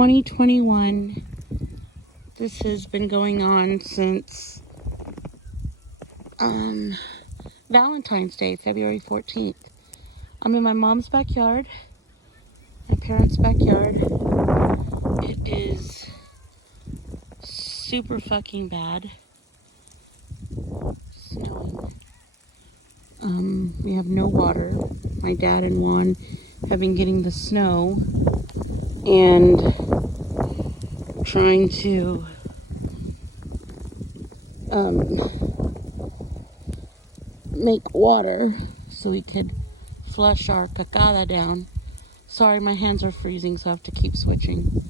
2021. This has been going on since Valentine's Day, February 14th. I'm in my mom's backyard, my parents' backyard. It is super fucking bad. Snowing. We have no water. My dad and Juan have been getting the snow and trying to make water so we could flush our cacada down. Sorry, my hands are freezing, so I have to keep switching.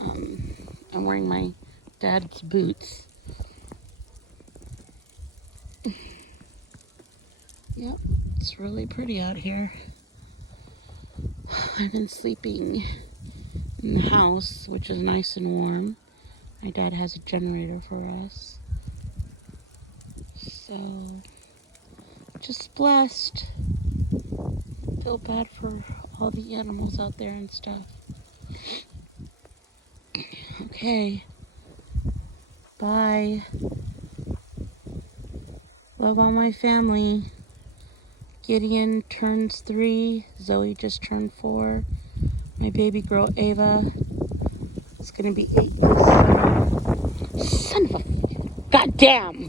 I'm wearing my dad's boots. Yep, it's really pretty out here. I've been sleeping in the house, which is nice and warm. My dad has a generator for us. So, just blessed. Feel bad for all the animals out there and stuff. Okay. Bye. Love all my family. Gideon turns 3. Zoe just turned 4. My baby girl Ava is going to be 8 this summer. Son of a goddamn!